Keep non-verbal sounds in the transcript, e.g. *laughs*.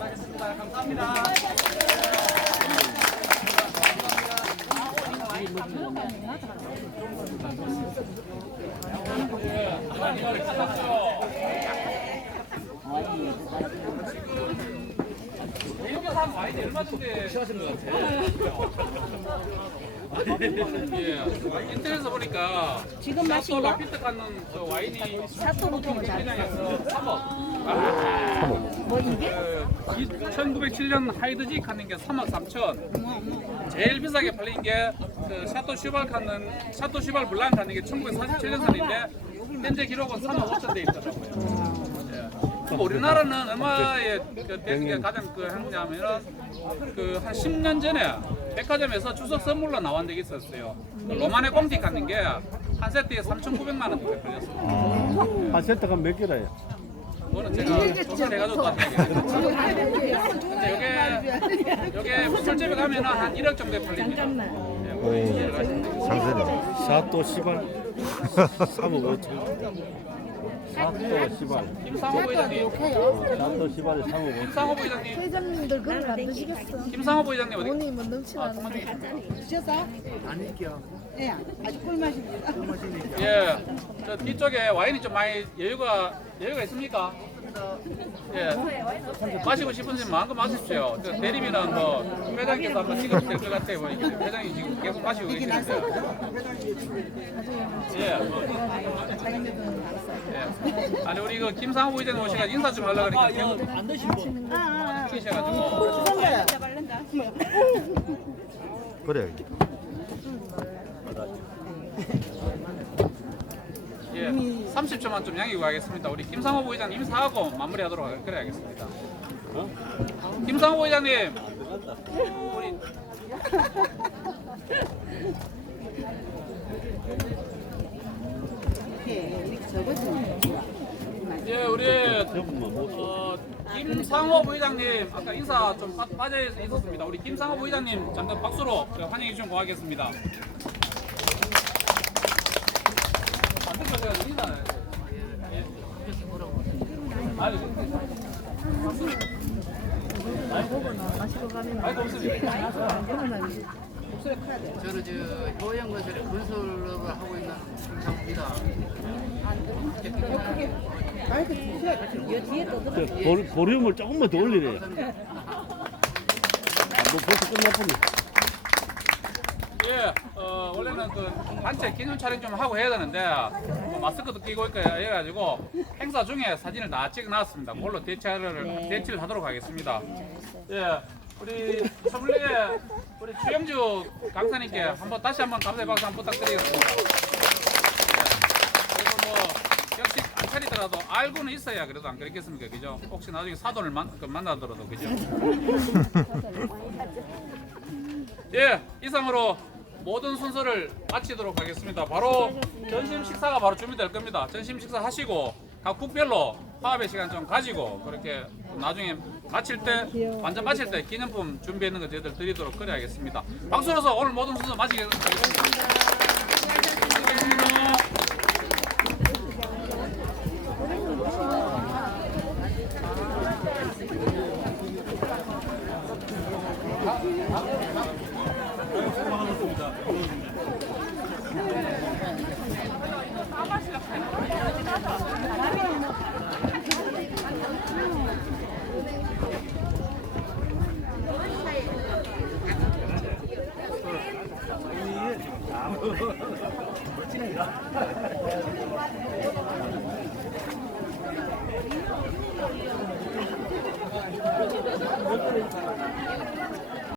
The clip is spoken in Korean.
하겠습니다. 감사합니다. 이렇게 사면 와인이 얼마인데 시하시는 것 같아요. 예, 인터넷에서 보니까 지금 마신 거? 라피트 갖는 저 와인이 잘 시장에서 3억. 뭐 이게? 1907년 하이드지 갖는 게 3억 3천. 제일 비싸게 팔린 게그 샤또 슈발 갖는 샤또 슈발 블랑 갖는 게 1947년 산인데 현재 기록은 3억 5천 돼 있더라고요. 예. 그럼 우리나라는 얼마에 그 되는 게 가장 그 했냐면은 그한 10년 전에 백화점에서 추석 선물로 나온 적이 있었어요. 그 로마네 꽁티 갖는 게 한 세트에 3,900만 원 정도 걸렸어요. 한 세트가 몇 개라요? 그거는 제가 조사해가지고 봤는데 근데 여기 여기 술집에 가면은 한 1억 정도에 팔립니다. 예, 이해를 하시면 돼요. 상세네. 샤또 시발 *laughs* 3억 5천 샤또 시발 김상호 부회장님, 시발이 3억 5천 김상호 부회장님, 회장님들 거안 드시겠어? 김상호 부회장님 어디? 돈이 뭐 넘치나는데. 드셨어? 아니요. 예, 아주 꿀맛입니다. 예, 저 뒤쪽에 와인이 좀 많이 여유가 여유가 있습니까? 예, 마시고 싶으시면 마음껏 마십시오. 저 대리비는 뭐 회장님께서 한번 찍으면 될것 같아요. 회장님 지금 계속 마시고 계시는데. 예. 예. 아니 우리 그 김상호 부회장님 오시가 인사 좀 하려고 하니까 계속 안 드신 분 계셔가지고 그래. 예, 30초만 좀 양해 구하겠습니다. 우리 김상호 부회장님 인사하고 마무리하도록 하- 그래 야겠습니다. 김상호 부회장님, 우리 예, 우리 어, 김상호 부회장님 아까 인사 좀 빠- 빠져 있었습니다. 우리 김상호 부회장님 잠깐 박수로 그 환영해 주시면 고하겠습니다. 예. 아니, 마시러 가면 아이고 없습니다. 저는 저 효양건설의 건설업을 하고 있는 김상입니다. 볼, 볼륨을 조금만 더 올리래 뭐 벌써 끝났더니 예, 어, 원래는 그 단체 기념 촬영 좀 하고 해야 되는데 뭐 마스크도 끼고 있고 해가지고 행사 중에 사진을 다 찍어놨습니다. 그걸로 대체를 대치를 하도록 하겠습니다. 예, 우리 서블리의 우리 최영주 강사님께 한번 다시 한번 감사의 박수 한번 부탁드리겠습니다. 예, 그리고 뭐 역시 안 차리더라도 알고는 있어야 그래도 안 그랬겠습니까, 그죠? 혹시 나중에 사돈을 만, 그 만나더라도 그죠? *laughs* 예, 이상으로 모든 순서를 마치도록 하겠습니다. 바로 점심 식사가 바로 준비될 겁니다. 점심 식사 하시고 학급별로 파업의 시간 좀 가지고 그렇게 나중에 마칠 때 완전 마칠 때 기념품 준비하는 거 저희들 드리도록 그래야겠습니다. 박수로서 오늘 모든 순서 마치겠습니다. 수고하셨습니다.